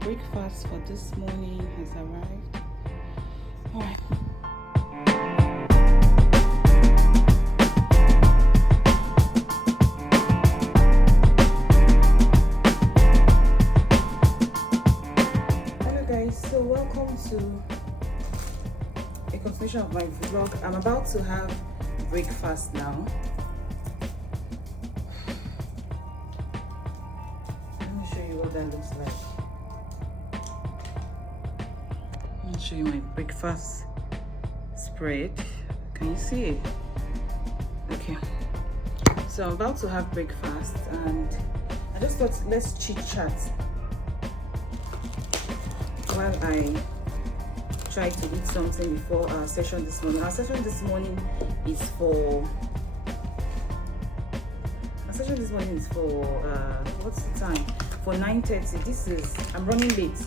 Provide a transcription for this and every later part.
breakfast for this morning has arrived. All right. Hello guys, so welcome to a continuation of my vlog. I'm about to have breakfast now. Let me show you what that looks like. Let me show you my breakfast spread. Can you see it? Okay, so I'm about to have breakfast and I just thought let's chit chat while I try to eat something before our session this morning. Our session this morning is for what's the time? For 9:30. I'm running late.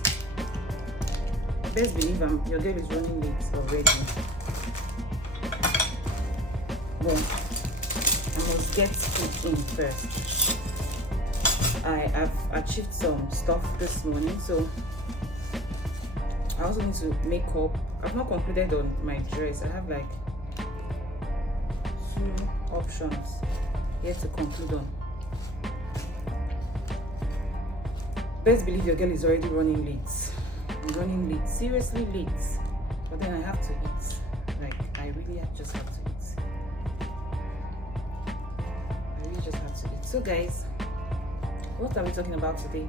Best believe your girl is running late already. Well, I must get food in first. I have achieved some stuff this morning, so I also need to make up. I've not concluded on my dress. I have like 2 options yet to conclude on. Best believe your girl is already running late. I'm running late, seriously late. But then I have to eat. Like, I really just have to eat. I really just have to eat. So guys, what are we talking about today?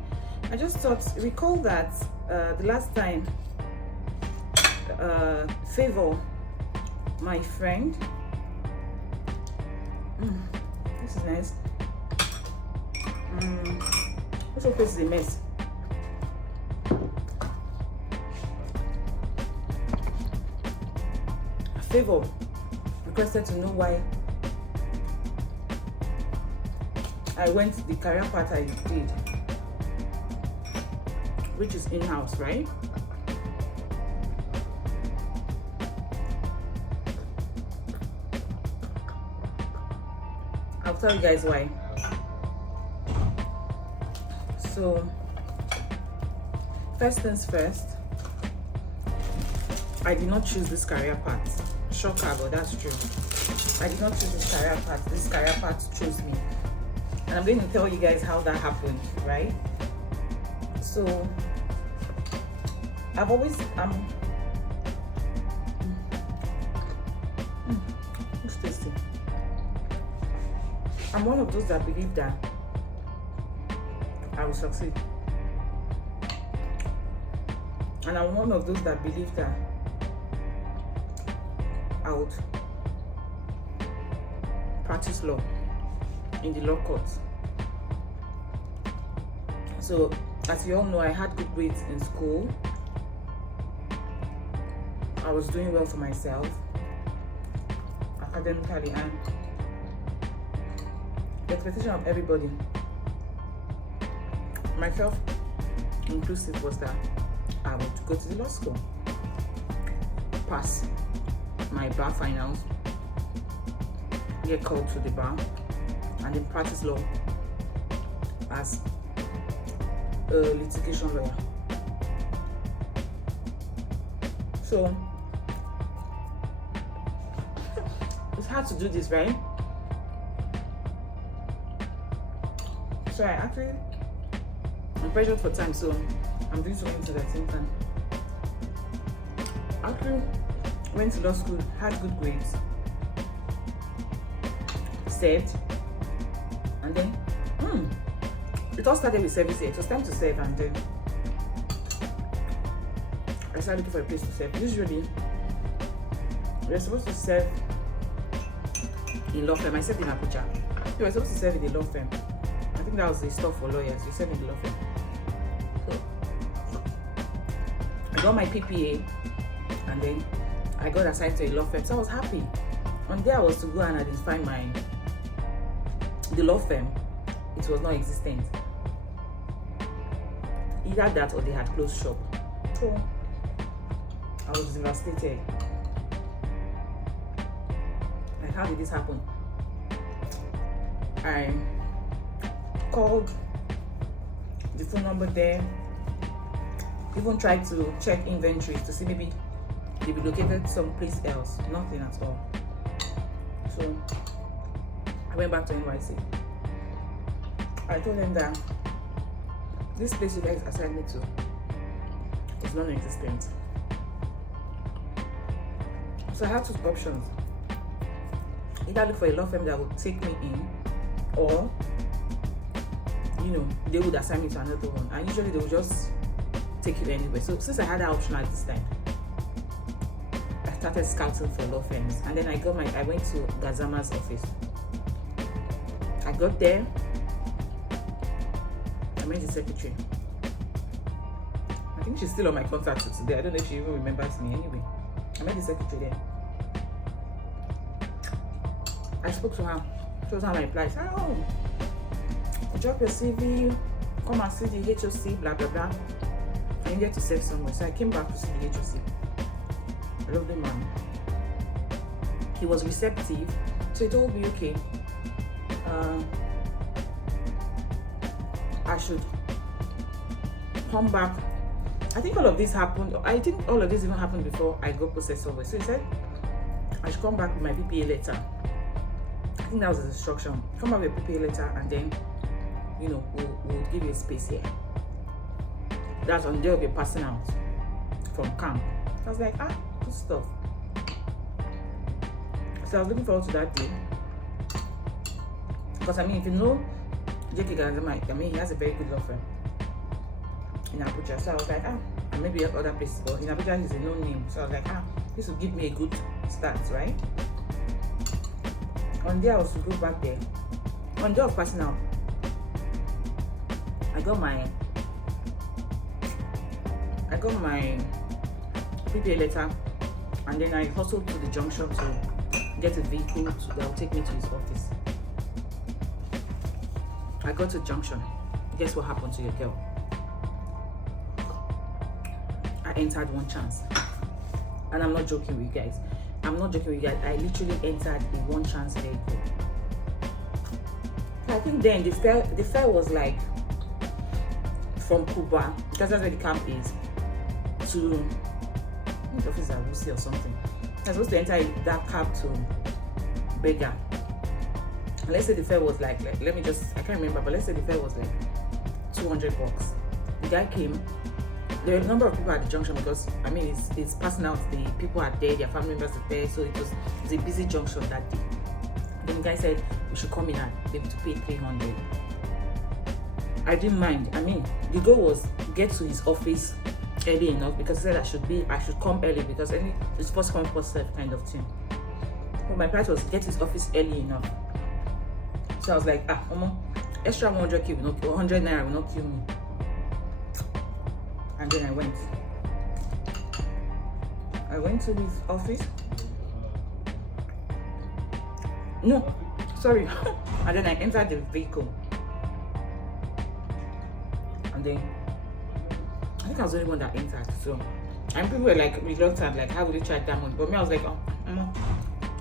I just thought, recall that the last time Favour, my friend, this is nice. This whole place is a mess. Favour requested to know why I went the career path I did, which is in-house, right? I'll tell you guys why. So, first things first, I did not choose this career path. Shocker, but that's true. I did not choose this career path. This career path chose me. And I'm going to tell you guys how that happened, right? So, I've always, it's tasty. I'm one of those that believe that I will succeed. And I'm one of those that believe that I would practice law in the law courts. So, as you all know, I had good grades in school. I was doing well for myself academically, and the expectation of everybody, myself inclusive, was that I would go to the law school, pass my bar finals, get called to the bar, and then practice law as a litigation lawyer. So it's hard to do this, right? So I'm pressured for time, so I'm doing so many things at the same time. Actually, went to law school, had good grades, served, and then it all started with service here. It was time to serve, and then I started looking for a place to serve. Usually, we're supposed to serve in law firm. I served in Abuja. We were supposed to serve in the law firm. I think that was the stuff for lawyers. You serve in the law firm. So I got my PPA, and then I got assigned to a law firm. So I was happy. On there, I was to go and identify the law firm. It was not existent. Either that or they had closed shop. So I was devastated. Like, how did this happen? I called the phone number there, even tried to check inventories to see maybe they be located someplace else. Nothing at all. So I went back to NYC. I told them that this place you guys assigned me to is non-existent. So I had two options. Either look for a law firm that would take me in, or they would assign me to another one, and usually they would just take you anywhere. So since I had that option at this time, I started scouting for law firms, and then I went to Gazama's office. I got there. I met the secretary. I think she's still on my contact today. I don't know if she even remembers me. Anyway, I met the secretary there. I spoke to her. She was on my reply. Oh, drop your CV, come and see the HOC, blah blah blah. I needed to save somewhere, so I came back to see the HOC. Lovely man. He was receptive, so he told me, okay, I should come back. I think all of this happened. I think all of this even happened before I got processed somewhere. So he said I should come back with my PPA letter. I think that was his instruction. Come back with a PPA letter, and then we'll give you a space here. That's on the day of your passing out from camp. I was like, good stuff. So I was looking forward to that day. Because if you know J.K. Gazama, he has a very good law firm in Abuja. So I was like, and maybe other places, but in Abuja he's a known name. So I was like, this will give me a good start, right? On the day I was to go back there, on the day of passing out, I got my PPA letter, and then I hustled to the junction to get a vehicle that will take me to his office. I got to the junction. Guess what happened to your girl? I entered one chance. And I'm not joking with you guys. I literally entered a one chance vehicle. I think then the fare was like from Cuba, because that's where the camp is, to the office at Wusi or something. I was supposed to enter that cab to Bega. And let's say the fare was like I can't remember, but let's say the fare was like $200. The guy came. There were a number of people at the junction because it's passing out. The people are there, their family members are there, so it was a busy junction that day. Then the guy said we should come in and maybe to pay $300. I didn't mind. The goal was to get to his office early enough, because he said I should come early because it's first come first serve kind of thing. But my plan was to get to his office early enough. So I was like, extra 100 naira will not kill me. And then I went to his office. No, sorry. And then I entered the vehicle. And then I think I was the only one that entered. So, and people were like reluctant, like, how would you charge that much? But me, I was like,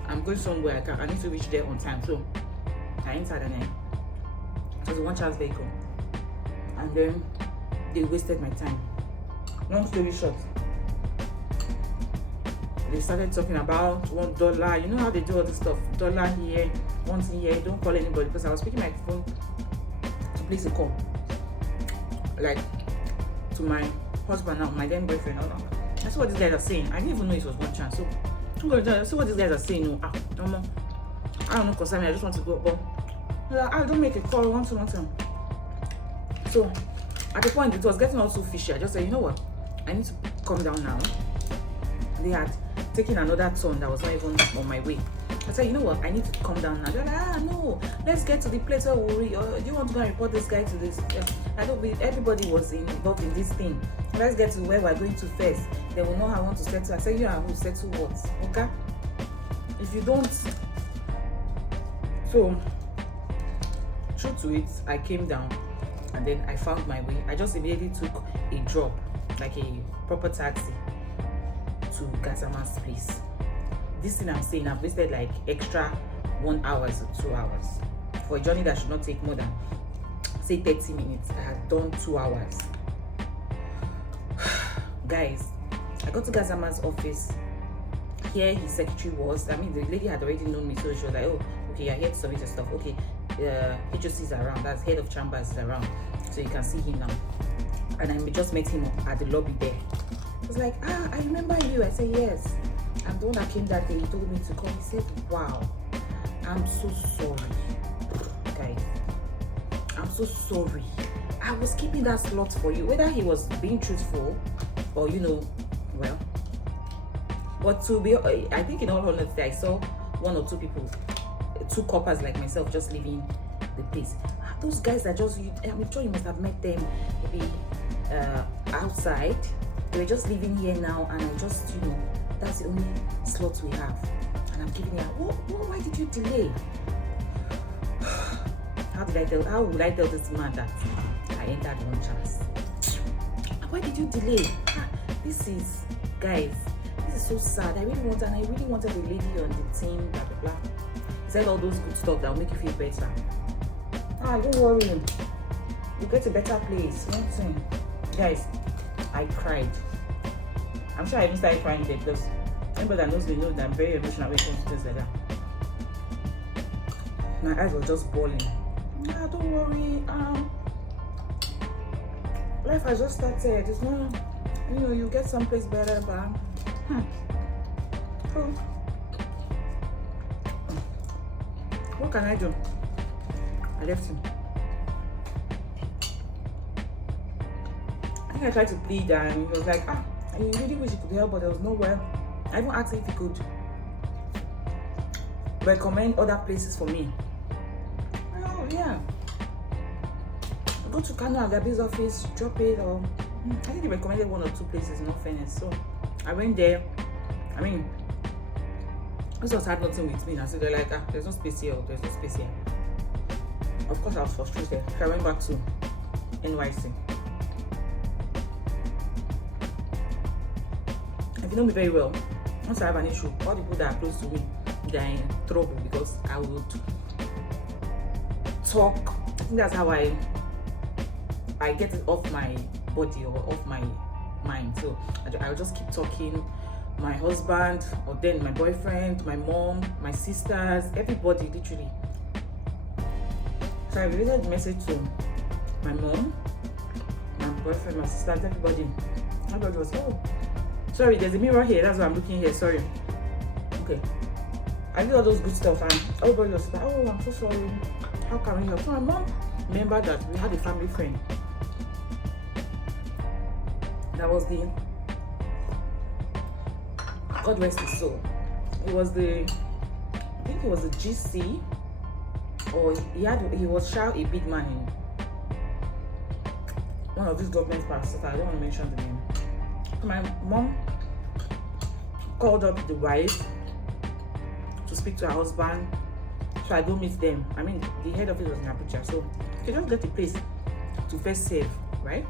I'm going somewhere. I need to reach there on time. So I entered, and then it was a one chance vehicle. And then they wasted my time. Long story short, they started talking about $1. You know how they do all this stuff. $1 here, once in here. Don't call anybody, because I was picking my phone to place a call, like to my husband now, my then boyfriend. I see what these guys are saying. I didn't even know it was one chance. So I'm going to see what these guys are saying. No, I don't know, concern me. I just want to go. But I don't make a call. Want to. So at the point it was getting all too fishy. I just said, you know what? I need to come down now. They had taken another turn that was not even on my way. I said, you know what? I need to come down now. They're like, no, let's get to the place where do you want to go and report this guy to this? I don't believe everybody was involved in this thing. Let's get to where we're going to first. They will know how I want to settle. I said, you and who settle what? Okay? If you don't. So, true to it, I came down and then I found my way. I just immediately took a drop, like a proper taxi, to Gazama's place. This thing I'm saying, I've wasted like extra 1 hour to 2 hours for a journey that should not take more than, say, 30 minutes. I had done 2 hours. guys, I got to Gazama's office. Here his secretary was. I mean, the lady had already known me, so she was like, oh, okay, you're here to submit your stuff. Okay, HOC is around. That's head of chambers is around, so you can see him now. And I just met him at the lobby there. I was like, I remember you. I said, yes. I'm the one that came that day. He told me to come. He said, wow, I'm so sorry, guys. I'm so sorry. I was keeping that slot for you. Whether he was being truthful or, you know, well. But to be, I think in all honesty, I saw one or two people, two coppers like myself, just leaving the place. Those guys are just, I'm sure you must have met them maybe outside. They were just living here now, and I just, you know, that's the only slot we have. And I'm giving you, why did you delay? How would I tell this man that I entered one chance? Why did you delay? This is, guys, this is so sad. I really wanted a lady on the team, blah blah blah. He said all those good stuff that will make you feel better. Don't worry, you get a better place. One thing, guys, I cried. I'm sure I even started crying there because anybody that knows me knows that I'm very emotional when it comes to things like that. My eyes were just bawling. Don't worry. Life has just started. It's not, you know, you get someplace better, but so, what can I do? I left him. I think I tried to plead, and he was like, I really wish he could help, but there was nowhere. I even asked if he could recommend other places for me. Oh yeah, go to Kano at their base office, drop it, or I think he recommended one or two places, in all fairness. So I went there. I mean, this was had nothing with me. And so they're like, there's no space here, there's no space here. Of course I was frustrated. So I went back to NYC. If you know me very well, once I have an issue, all the people that are close to me, they're in trouble because I would talk. I think that's how I get it off my body or off my mind. So I would just keep talking. My husband, or then my boyfriend, my mom, my sisters, everybody literally. So I related the message to my mom, my boyfriend, my sisters, everybody. Everybody was, oh, sorry, there's a mirror here, that's why I'm looking here, sorry. Okay. I did all those good stuff, and everybody was like, oh, I'm so sorry. How can we help? So my mom remembered that we had a family friend. That was the, God rest his soul. It was the, I think it was the GC, or he was a big man in one of these government parts. I don't want to mention the name. My mom called up the wife to speak to her husband, so I don't meet them. I mean, the head of it was in Abuja, so you just get the place to first save, right?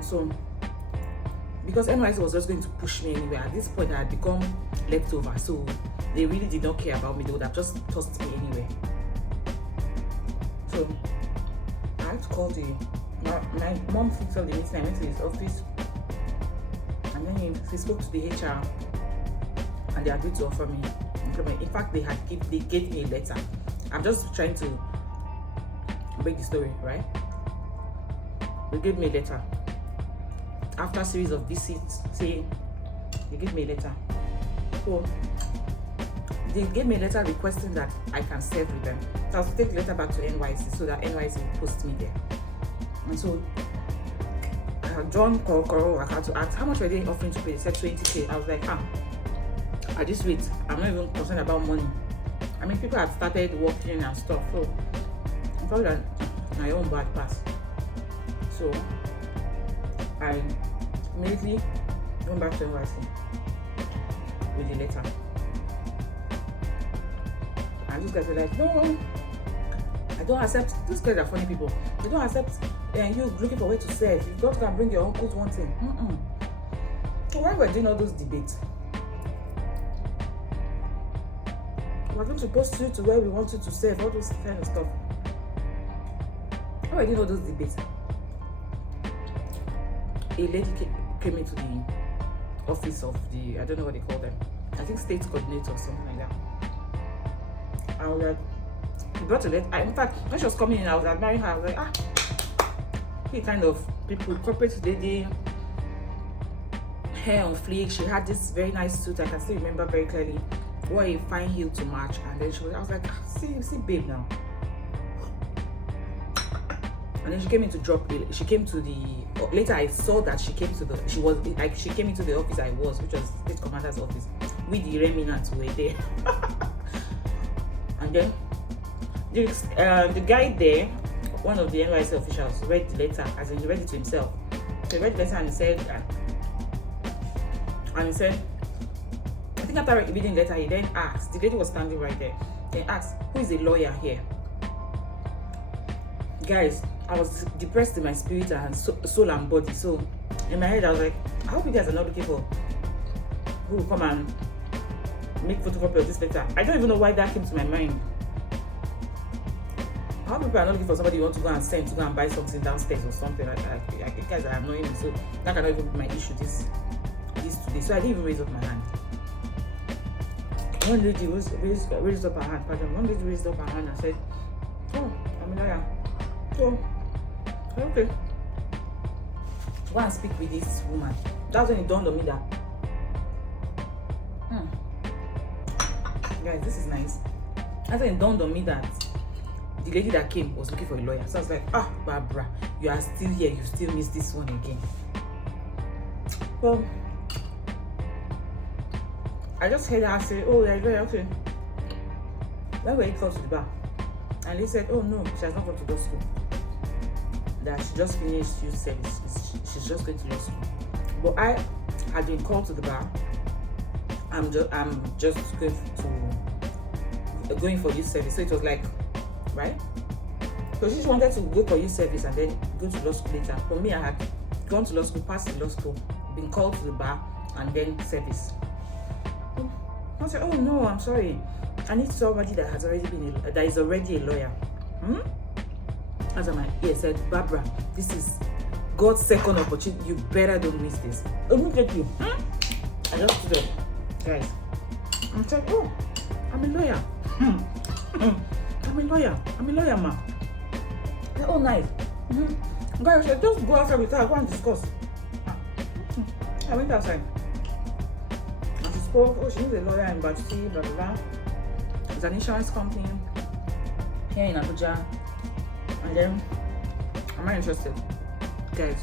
So, because NYC was just going to push me anywhere, at this point I had become leftover, so they really did not care about me. They would have just tossed me anywhere. So I had to call my mom fixed up the meeting. I went to his office, and then he spoke to the HR, and they agreed to offer me employment. In fact, they gave me a letter. I'm just trying to break the story, right? They gave me a letter. After a series of visits, they gave me a letter. So they gave me a letter requesting that I can serve with them. So I was to take the letter back to NYC so that NYC will post me there. And so John Koro, I had to ask how much were they offering to pay. They said 20K. I was like, at this rate, I'm not even concerned about money. I mean, people had started working and stuff, so I'm probably on my own bad pass. So I immediately went back to NYC with the letter. And these guys were like, no, I don't accept. These guys are funny people. They don't accept you looking for a way to serve. You don't can bring your own coat one thing. So why were doing all those debates? We're going to post you to where we want you to serve, all those kind of stuff. Why were doing all those debates? a lady came into the office of the, I don't know what they call them, I think state coordinator or something like that. I was like, he brought a letter. In fact, when she was coming in, I was admiring her. I was like, he kind of people, corporate lady, hair on fleek. She had this very nice suit. I can still remember very clearly. Wore a fine heel to match, and then I was like, see, babe now. And then she came in to drop. She came to the. Later, I saw that she came to the. She came into the office I was, which was state commander's office. With the remnants were there. And then the guy there, one of the NYC officials, read the letter, as in he read it to himself. So he read the letter and he said, I think after reading the letter, he then asked, the lady was standing right there, then asked, who is a lawyer here? Guys, I was depressed in my spirit and soul and body. So in my head, I was like, I hope you guys are not looking for who will come and make photocopy of this letter. I don't even know why that came to my mind. How people are not looking for somebody you want to go and send to go and buy something downstairs or something like you guys are annoying me. So that cannot even be my issue this today. So I didn't even raise up my hand. One lady raised up her hand. One lady raised up her hand and said, "Oh, I'm a lawyer. So okay, go and speak with this woman." That's when it dawned on me that, guys, this is nice. That's when it dawned on me that the lady that came was looking for a lawyer. So I was like, Barbara, you are still here. You still miss this one again. Well, I just heard her say, oh, you're a lawyer, okay. When we called to the bar, and they said, oh no, she has not gone to law school. That she just finished youth service. She's just going to law school. But I had been called to the bar. I'm just going for youth service. So it was like, right? So she wanted to go for youth service and then go to law school later. For me, I had gone to law school, passed the law school, been called to the bar, and then service. I said, oh no, I'm sorry. I need somebody that is already a lawyer. As my ear said, Barbara, this is God's second opportunity. You better don't miss this. Immediately, I just stood up, guys. I said, oh, I'm a lawyer. I'm a lawyer, ma. Said, oh, nice. Guys said, just go outside with her, go and discuss. I went outside. And she spoke, oh, she's a lawyer in Bajti, blah, blah, blah. It's an insurance company here in Abuja. And then, am I interested? Guys.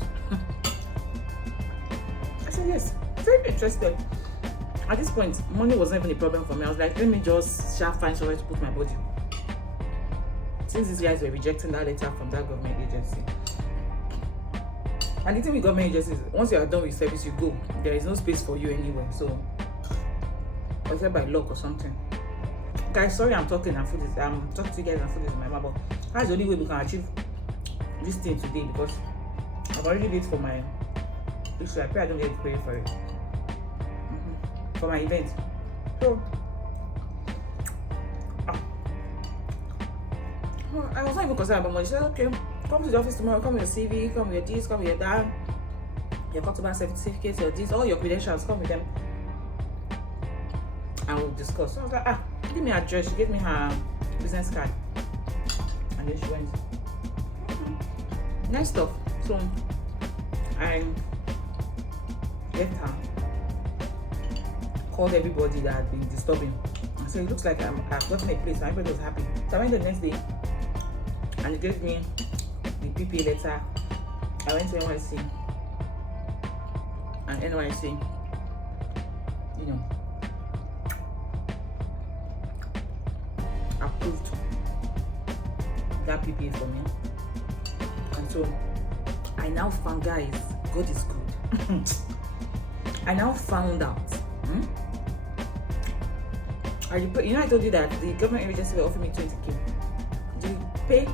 I said, yes, very interested. At this point, money wasn't even a problem for me. I was like, let me just find somewhere to put my body. Since these guys were rejecting that letter from that government agency. And the thing with government agencies, once you are done with service, you go. There is no space for you anywhere. So, except by luck or something. Guys, sorry I'm talking to you guys and food is in my mouth, but that's the only way we can achieve this thing today, because I've already paid for my issue. I pray I don't get to pay for it. For my event. So I was not even concerned about money. She said, okay, come to the office tomorrow, come with your CV, come with your this, come with your that, your customer certificate, your this, all your credentials, come with them. And we'll discuss. So I was like, give me her address. She gave me her business card. And then she went. Nice stuff. So I left her. Called everybody that had been disturbing. And so it looks like I've gotten a place. And everybody was happy. So I went the next day. And they gave me the PPA letter. I went to NYC. And NYC, approved that PPA for me. And so I now found, guys, God is good. I now found out. I told you that the government agency were offering me 20K. The pay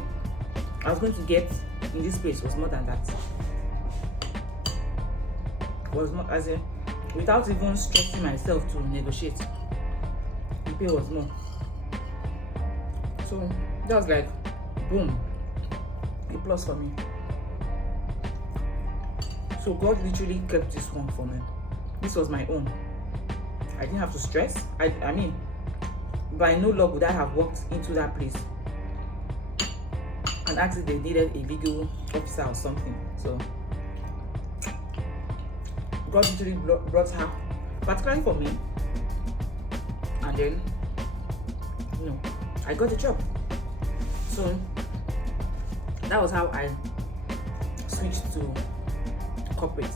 I was going to get in this place was more than that. Was more, as in, without even stressing myself to negotiate. The pay was more. So that was like, boom, a plus for me. So God literally kept this one for me. This was my own. I didn't have to stress. I mean, by no luck would I have walked into that place and asked if they needed a video officer or something. So God literally brought her, particularly for me, and then I got the job. So that was how I switched to corporate.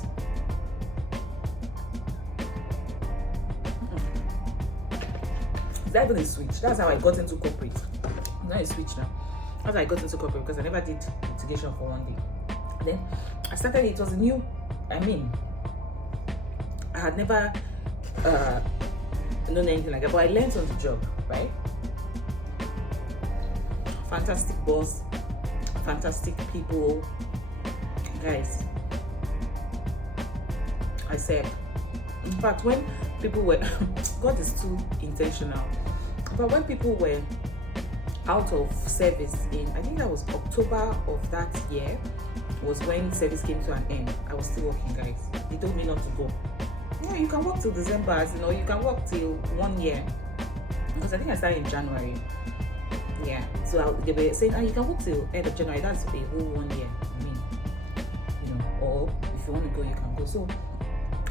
Is that even a switch? That's how I got into corporate. Not a switch now. That's how I got into corporate, because I never did litigation for one day. And then I started, it was a new, I had never known anything like that, but I learned on the job, right? Fantastic boss, fantastic people, guys. I said, in fact, when people were, God is too intentional, but when people were out of service in, I think that was October of that year, was when service came to an end. I was still working, guys. They told me not to go. Yeah, you can work till December, as you know, you can work till 1 year, because I think I started in January. Yeah, so they were saying, you can work till end of January. That's a whole 1 year. I mean, or if you want to go, you can go. So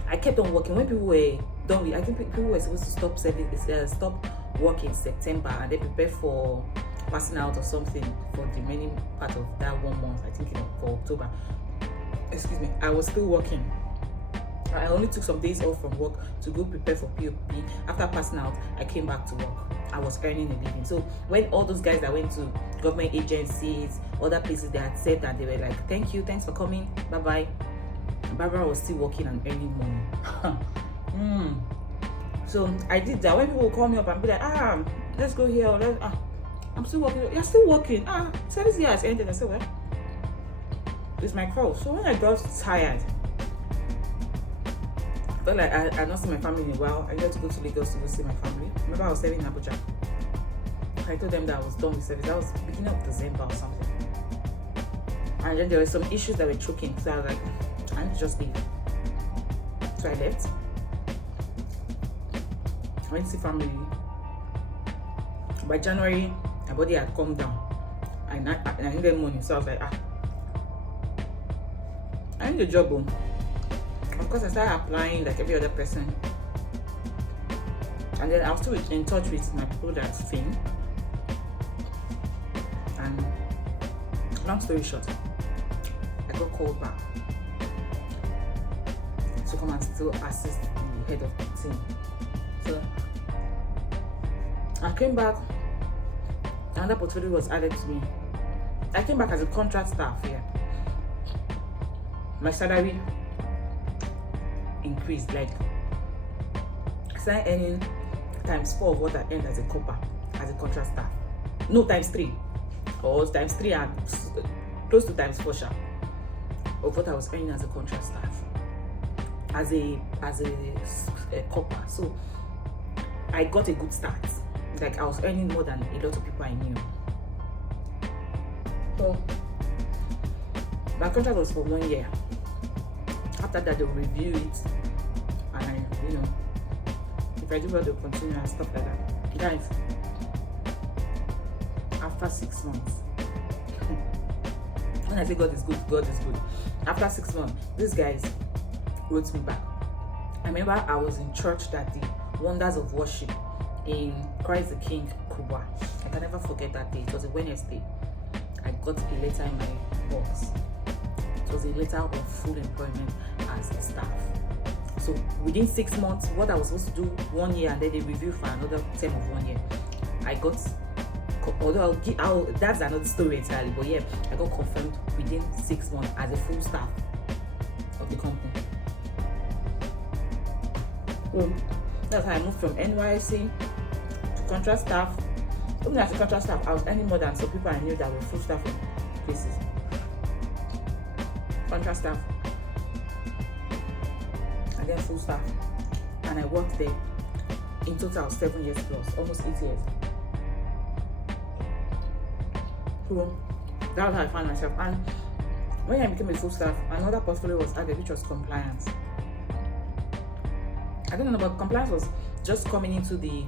I kept on working. When people were done with, I think people were supposed to stop service, stop work in September, and they prepare for passing out or something for the remaining part of that 1 month. I think for October. Excuse me. I was still working. I only took some days off from work to go prepare for POP. After passing out, I came back to work. I was earning a living. So when all those guys that went to government agencies, other places, they had said that, they were like, thank you, thanks for coming, bye bye. Barbara was still working and earning money. So I did that. When people would call me up and be like, let's go here, or I'm still working. You're still working. Service year has ended. I said, well, it's my call. So when I got tired, I felt like I had not seen my family in a while. I needed to go to Lagos to go see my family. Remember, I was serving in Abuja. I told them that I was done with service. That was beginning of December or something. And then there were some issues that were choking. So I was like, I need to just leave. So I left. I went to see family. By January, my body had calmed down. I needed money. So I was like, I need a job. Of course, I started applying like every other person. And then I was still in touch with my people that's Finn. And long story short, I got called back to come and still assist the head of the team. So I came back, another portfolio was added to me. I came back as a contract staff here. My salary increased, like I started earning ×4 of what I earned as a copper, as a contract staff. No, ×3, or ×3 and close to ×4 sharp of what I was earning as a contract staff, as a copper. So I got a good start. Like I was earning more than a lot of people I knew. So my contract was for 1 year. After that, they'll review it, and if I do well, they'll continue and stuff like that. Guys, after 6 months, when I say God is good, God is good. After 6 months, these guys wrote me back. I remember I was in church that day, Wonders of Worship in Christ the King, Kuba. I can never forget that day. It was a Wednesday. I got a letter in my box. It was a letter of full employment as a staff. So within 6 months, what I was supposed to do 1 year, and then they review for another term of 1 year, I got, although that's another story entirely, but yeah, I got confirmed within 6 months as a full staff of the company. So that's how I moved from NYC to contract staff. Even as a contract staff, I was earning more than some people I knew that were full staff in places. Contract staff, and then full staff, and I worked there in total 7 years plus, almost 8 years. So that was how I found myself. And when I became a full staff, another portfolio was added, which was compliance. I don't know, but compliance was just coming into the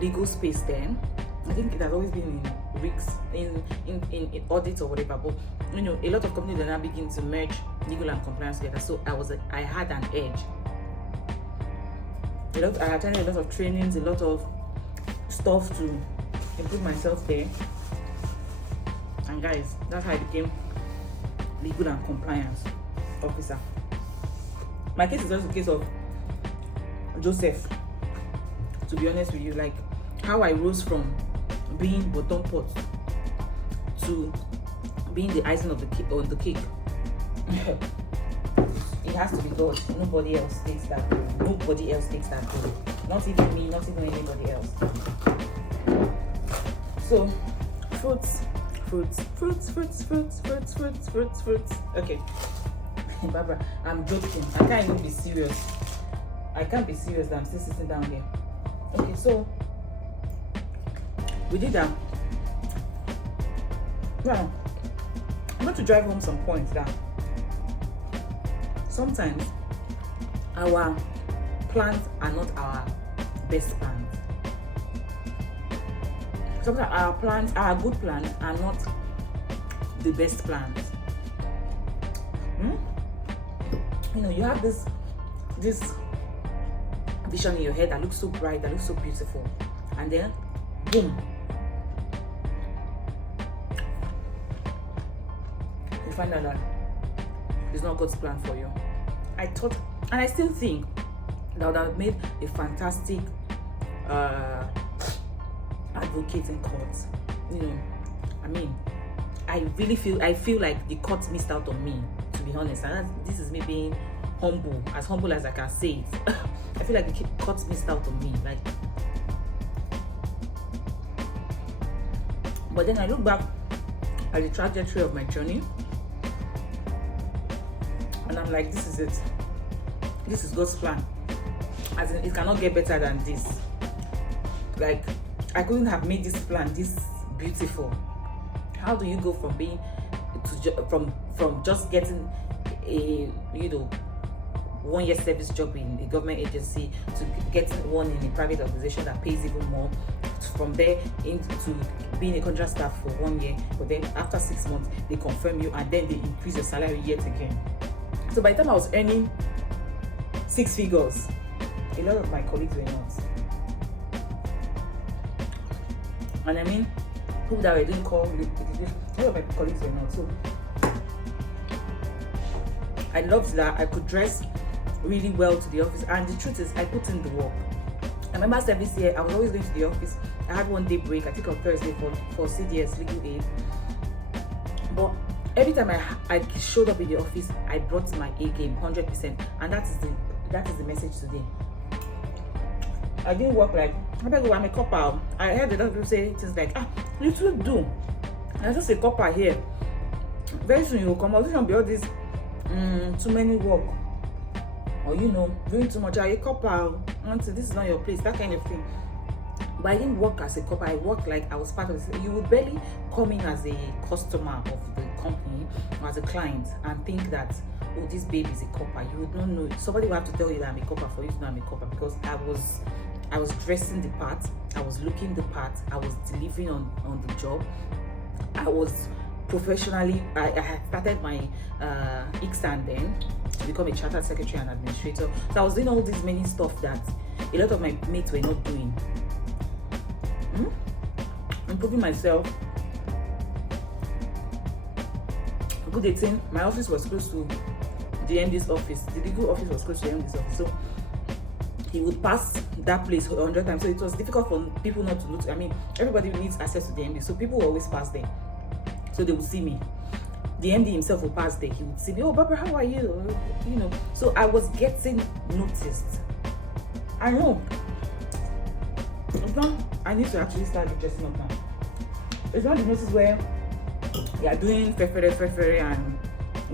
legal space then. I think it has always been in risks, in audits or whatever, but you know, a lot of companies are now beginning to merge legal and compliance together. So I had an edge. I attended a lot of trainings, a lot of stuff to improve myself there. And guys, that's how I became legal and compliance officer. My case is just a case of Joseph, to be honest with you, like how I rose from being bottom pot to being the icing of the cake on the cake. It has to be God. Nobody else takes that role. Nobody else takes that role. Not even me, not even anybody else. So fruits. Okay. Barbara, I'm joking. I can't even be serious. I can't be serious that I'm still sitting down here. Okay, so we did that. Now, I'm going to drive home some points that sometimes our plans are not our best plans. Sometimes our good plans are not the best plans. You know, you have this vision in your head that looks so bright, that looks so beautiful, and then boom, you find out that it's not God's plan for you. I thought, and I still think that would have made a fantastic advocate in court. You know, I mean, I feel like the court missed out on me, to be honest. And this is me being humble as I can say it. I feel like the court missed out on me, like. But then I look back at the trajectory of my journey, and I'm like, this is it. This is God's plan. As in, it cannot get better than this. Like, I couldn't have made this plan this beautiful. How do you go from being from just getting a 1-year service job in a government agency to getting one in a private organization that pays even more, from there into being a contract staff for 1 year, but then after 6 months they confirm you and then they increase your salary yet again. So by the time I was earning 6 figures, a lot of my colleagues were not. And I mean, people that were doing call litigation, a lot of my colleagues were not. So I loved that I could dress really well to the office, and the truth is I put in the work. I remember service year, I was always going to the office. I had 1 day break, I think on Thursday for CDS legal aid. But every time I showed up in the office, I brought my A game 100%, and that is the message today. I didn't work like I'm a copper. I heard a lot of people say things like, you should do. I just a copper here. Very soon you will come out. This won't be all this too many work, or doing too much. A copper. This is not your place. That kind of thing. But I didn't work as a copper. I worked like I was part of this. You would barely come in as a customer of the company or as a client and think that, oh, this babe is a copper. You would not know. Somebody would have to tell you that I'm a copper for you to know I'm a copper, because I was dressing the part, I was looking the part, I was delivering on the job. I was professionally, I had started my exam then to become a chartered secretary and administrator. So I was doing all these many stuff that a lot of my mates were not doing. Improving myself. Good 18, my office was close to the MD's office. The legal office was close to the MD's office. So he would pass that place 100 times. So it was difficult for people not to look. I mean, everybody needs access to the MD. So people will always pass there. So they would see me. The MD himself would pass there. He would see me. Oh, Barbara, how are you? So I was getting noticed. I know. I need to actually start dressing up now. It's not the notice where you are doing fefere and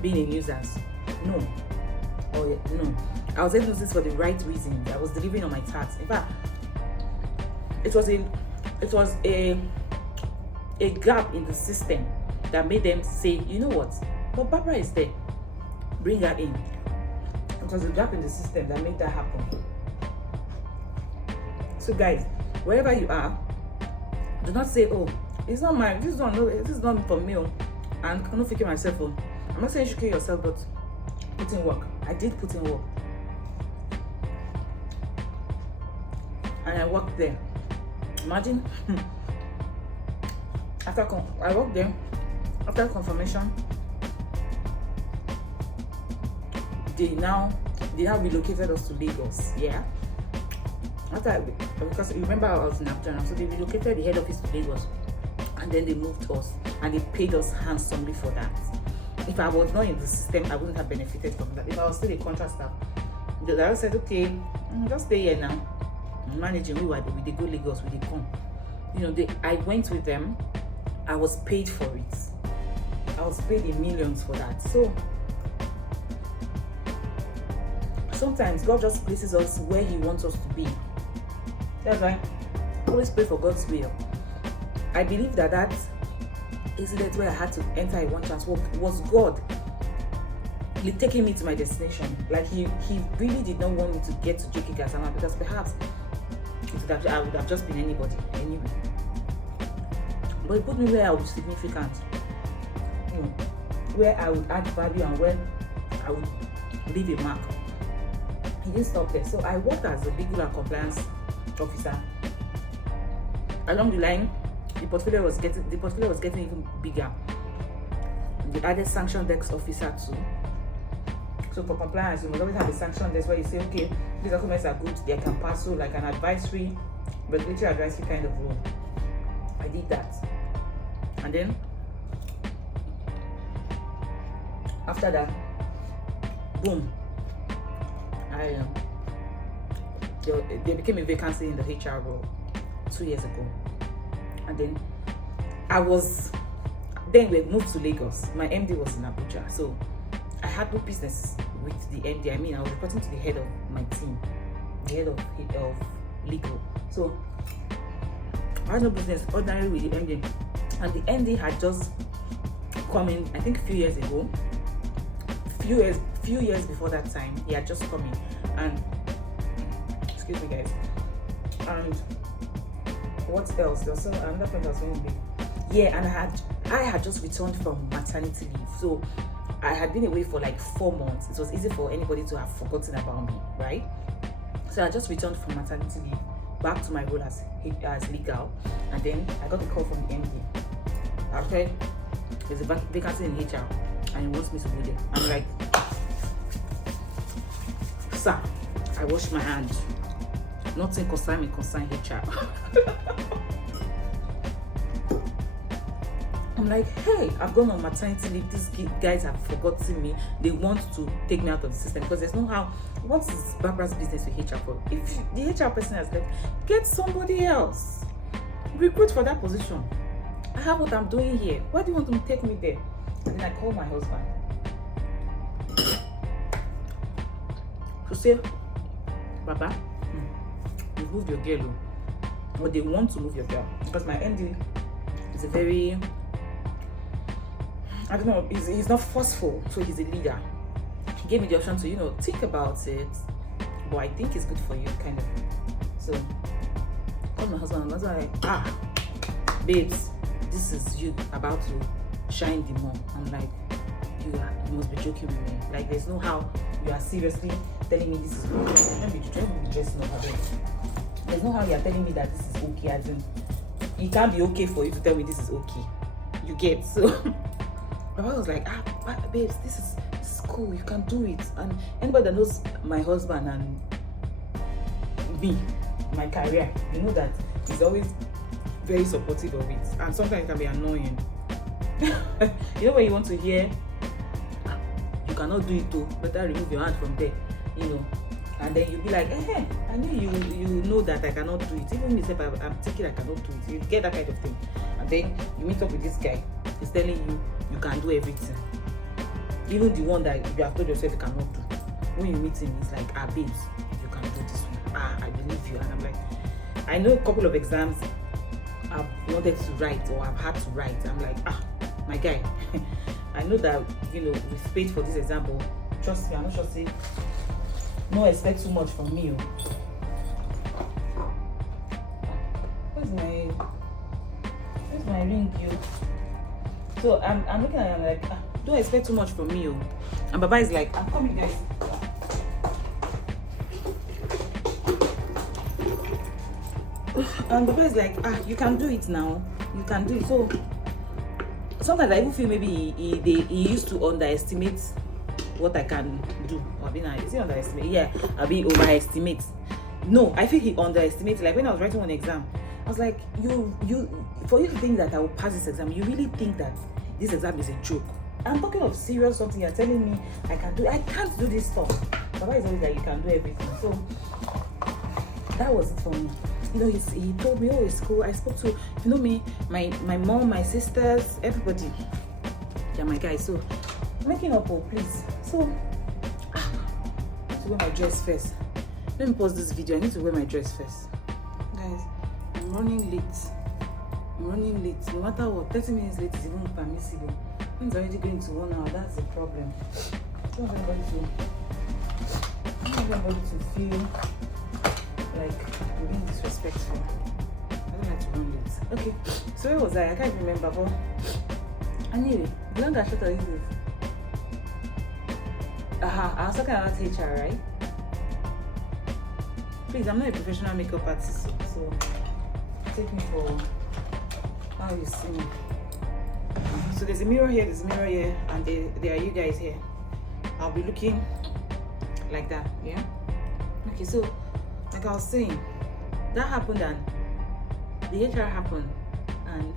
being a nuisance. No. No. I was getting noticed for the right reasons. I was delivering on my tasks. In fact, it was a gap in the system that made them say, you know what, But Barbara is there. Bring her in. Because the gap in the system that made that happen. So guys, wherever you are, do not say, oh, it's not mine, this is not for me, and I'm not faking myself. I'm not saying you should kill yourself, but put in work. I did put in work. And I worked there. Imagine, I worked there, after confirmation, they now relocated us to Lagos. Yeah. Because you remember I was in Abuja, so they relocated the head office to Lagos, and then they moved us, and they paid us handsomely for that. If I was not in the system, I wouldn't have benefited from that. If I was still a contract staff, the director said, okay, just stay here now. Managing, we go Lagos, we come. I went with them. I was paid for it. I was paid in millions for that. So sometimes God just places us where He wants us to be. That's why I always pray for God's will. I believe that incident where I had to enter a one chance was God taking me to my destination. Like He really did not want me to get to JK Gasama, because perhaps I would have just been anybody anyway. But He put me where I would be significant, where I would add value, and where I would leave a mark. He didn't stop there. So I worked as a legal and compliance officer. Along the line, the portfolio was getting even bigger. They added sanction desk officer too. So for compliance, you must always have a sanction desk where you say, okay, these documents are good, they can pass through, like an advisory, regulatory advisory kind of role. I did that. And then after that, boom, there became a vacancy in the HR role 2 years ago. And then we moved to Lagos. My MD was in Abuja, so I had no business with the MD. I mean, I was reporting to the head of my team, the head of legal. So I had no business ordinarily with the MD. And the MD had just come in, I think a few years ago. Few years before that time, he had just come in. And excuse me guys. And what else? There was another friend that was going to be. Yeah, and I had just returned from maternity leave. So I had been away for like 4 months. It was easy for anybody to have forgotten about me, right? So I just returned from maternity leave, back to my role as legal, and then I got a call from the MD. I said, there's a vacancy in HR, and he wants me to go there. I'm like, sir, I wash my hands. Nothing concern HR. I'm like, hey, I've gone on maternity leave. These guys have forgotten me. They want to take me out of the system because there's no how. What is Barbara's business with HR for? If the HR person has left, get somebody else. Recruit for that position. I have what I'm doing here. Why do you want to take me there? And then I called my husband to say, Baba, you moved your girl, or they want to move your girl, because my MD is a very, I don't know, he's not forceful, so he's a leader. He gave me the option to, think about it, but I think it's good for you, kind of. So I called my husband, and I was like, babes, this is you about to shine the more. I'm like, you must be joking with me. Like, there's no how you are seriously telling me this is okay. Let me be dressing up a bit. There's no how you are telling me that this is okay. As in, it can't be okay for you to tell me this is okay. You get? So my mom was like, babes, this is cool. You can do it. And anybody that knows my husband and me, my career, you know that he's always very supportive of it. And sometimes it can be annoying. You know when you want to hear, you cannot do it too, better remove your hand from there, and then you'll be like, I know you know that I cannot do it. Even if I'm thinking I cannot do it, you get that kind of thing. And then you meet up with this guy, he's telling you can do everything, even the one that you have told yourself you cannot do. When you meet him, he's like, babes, you can do this one. I believe you. And I'm like, I know a couple of exams I've wanted to write or I've had to write. I'm like, my guy, I know that, you know, we've paid for this example. Trust me, I'm not sure say no expect too much from me. Where's my ring, you? So I'm looking at it, I'm like, don't expect too much from me. And Baba is like, I'm coming, guys. And Baba is like, you can do it now. You can do it. So sometimes I even feel maybe he used to underestimate what I can do. Is he underestimate? Yeah, I'll be overestimate. No, I feel he underestimated. Like when I was writing one exam, I was like, for you to think that I will pass this exam, you really think that this exam is a joke? I'm talking of serious something. You're telling me I can't do this stuff. Baba is always like, you can do everything. So that was it for me. You know, he told me, oh, it's cool. I spoke to, you know me, my mom, my sisters, everybody. They're my guys. So making up, please. So I need to wear my dress first. Let me pause this video. I need to wear my dress first. Guys, I'm running late. No matter what, 30 minutes late is even permissible. When it's already going to 1 hour, that's the problem. I don't want everybody to feel like we're being disrespectful. I don't like to run late. Okay, so where was I can't remember, but anyway, the long and short of it is I was talking about HR, right? Please, I'm not a professional makeup artist, so take me for how you see me. So there's a mirror here, and there are you guys here. I'll be looking like that, yeah? Okay, so like I was saying, that happened and the HR happened, and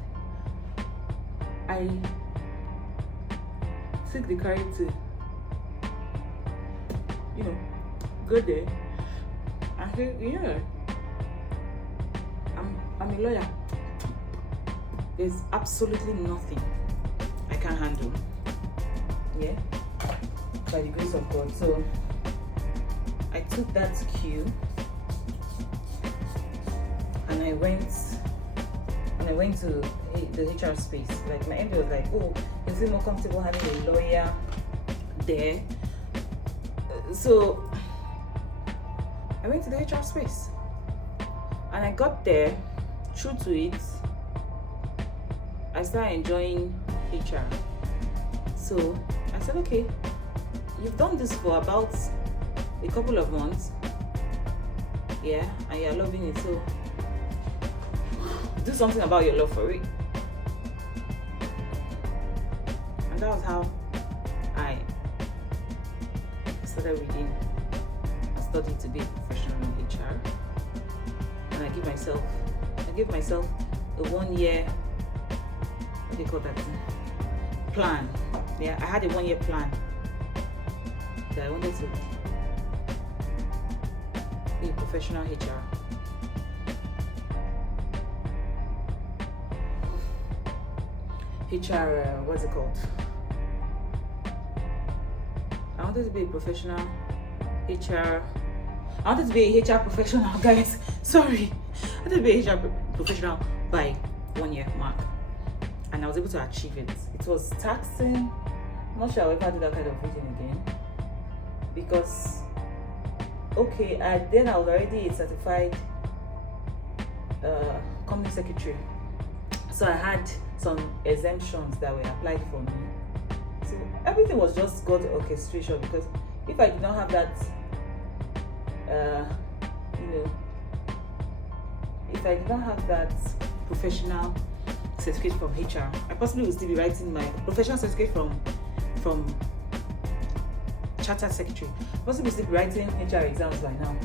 I took the courage to, you know, go there and say, yeah, I'm a lawyer. There's absolutely nothing I can't handle. Yeah, by the grace of God. So I took that cue and I went to the HR space. Like my MD was like, oh, is it more comfortable having a lawyer there? So I went to the HR space and I got there. True to it, I started enjoying HR. So I said, okay, you've done this for about a couple of months, yeah, and you're loving it, so do something about your love for it. And that was how I started reading and studying to be a professional in HR. And I gave myself a 1 year, what do you call that thing? Plan. Yeah, I had a 1 year plan that I wanted to be a professional HR. What's it called? I wanted to be a professional HR. I wanted to be a HR professional, guys. Sorry. I wanted to be a HR professional by 1 year mark. And I was able to achieve it. It was taxing. I'm not sure I'll ever do that kind of reading again. Because, okay, then I was already a certified company secretary. So I had some exemptions that were applied for me. So everything was just God's orchestration, because if I did not have that, if I did not have that professional certificate from HR, I possibly would still be writing my professional certificate from chartered secretary. I possibly would still be writing HR exams by now,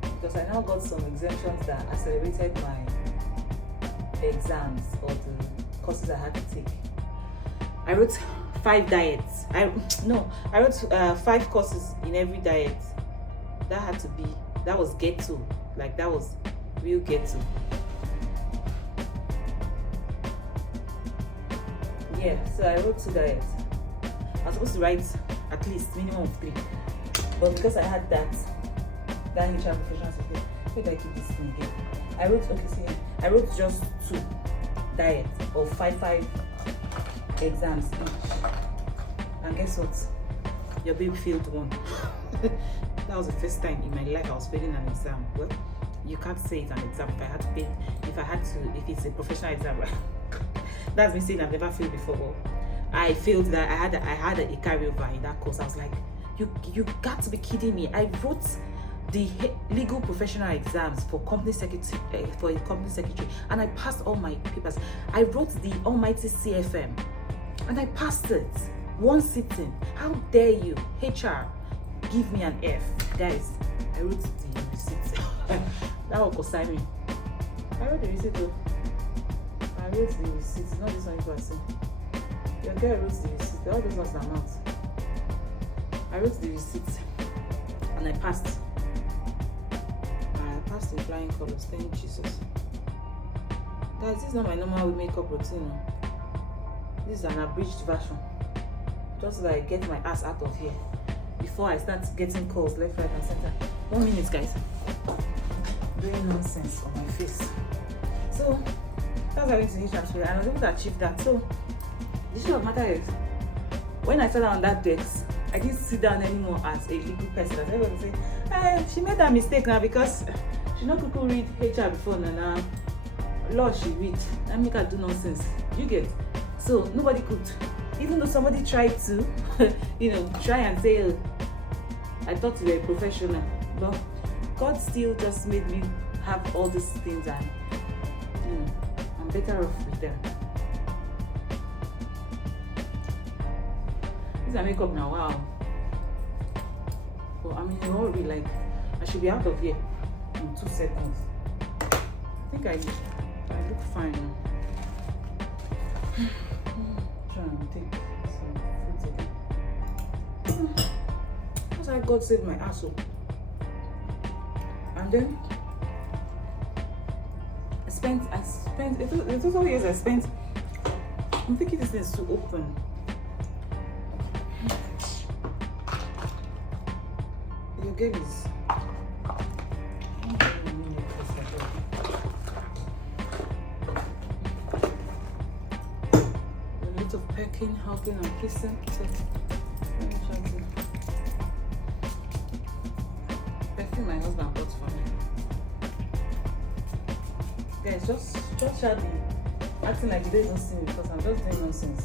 because I now got some exemptions that accelerated my exams or the courses I had to take. I wrote 5 diets. I wrote 5 courses in every diet. That was get to. Like, that was real get to. Yeah, so I wrote 2 diets. I was supposed to write at least minimum of 3. But because I had that HR professional certificate, where did I keep this thing again? I wrote just 2 diets of 5 exams each. And guess what? Your baby failed one. That was the first time in my life I was failing an exam. Well, you can't say it's an exam if I had to fail. If it's a professional exam. That's me saying I've never failed before. Well, I failed that. I had a carryover in that course. I was like, you got to be kidding me. I wrote the legal professional exams for company secretary, and I passed all my papers. I wrote the almighty CFM, and I passed it. One sitting. How dare you, HR, give me an F? Guys, I wrote the receipt. That was sign me. I wrote the receipt though. I wrote the receipt. It's not this one you are saying. Your girl wrote the receipt. All those ones are not. I wrote the receipt and I passed. I passed in flying colors. Thank Jesus. Guys, this is not my normal makeup routine. This is an abridged version. Just so that I get my ass out of here before I start getting calls left, right, and center. 1 minute, guys. Doing nonsense on my face. So that's how I went to transfer, and I was able to achieve that. So the issue of the matter is, when I sat down on that desk, I didn't sit down anymore as a legal person. As everyone say, hey, she made that mistake now because she not could read HR before now. Law she read. That make her do nonsense. You get? So nobody could. Even though somebody tried to, try and say, oh, I thought you were a professional, but God still just made me have all these things, and I'm better off with them. This is a makeup now, wow. But I mean, you're already like, I should be out of here in 2 seconds. I think I look fine now. Try and take some fruit again. That's how God saved my asshole. And then I spent the total years I spent. I'm thinking this is to open. Your girl is. Of pecking, hugging, and kissing. So let me try to perfume my husband bought for me. Guys, just shout the acting like you don't even see me because I'm just doing nonsense.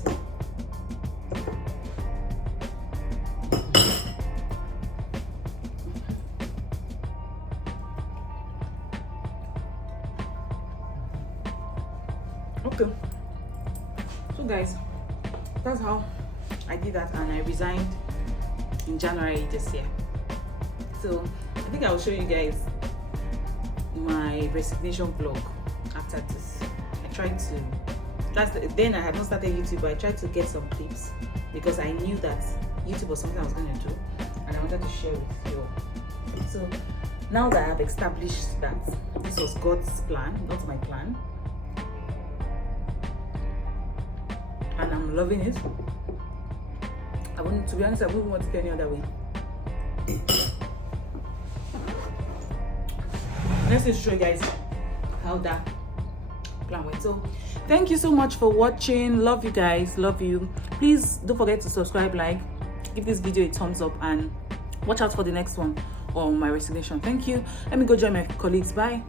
Okay. So guys, that's how I did that, and I resigned in January this year. So I think I will show you guys my resignation vlog after this. I tried to, then I had not started YouTube, but I tried to get some clips because I knew that YouTube was something I was going to do, and I wanted to share with you. So now that I have established that this was God's plan, not my plan, and I'm loving it, to be honest, I wouldn't want it any other way. Let's show you guys how that plan went. So thank you so much for watching. Love you guys, love you. Please don't forget to subscribe, like, give this video a thumbs up, and watch out for the next one on my resignation. Thank you. Let me go join my colleagues. Bye.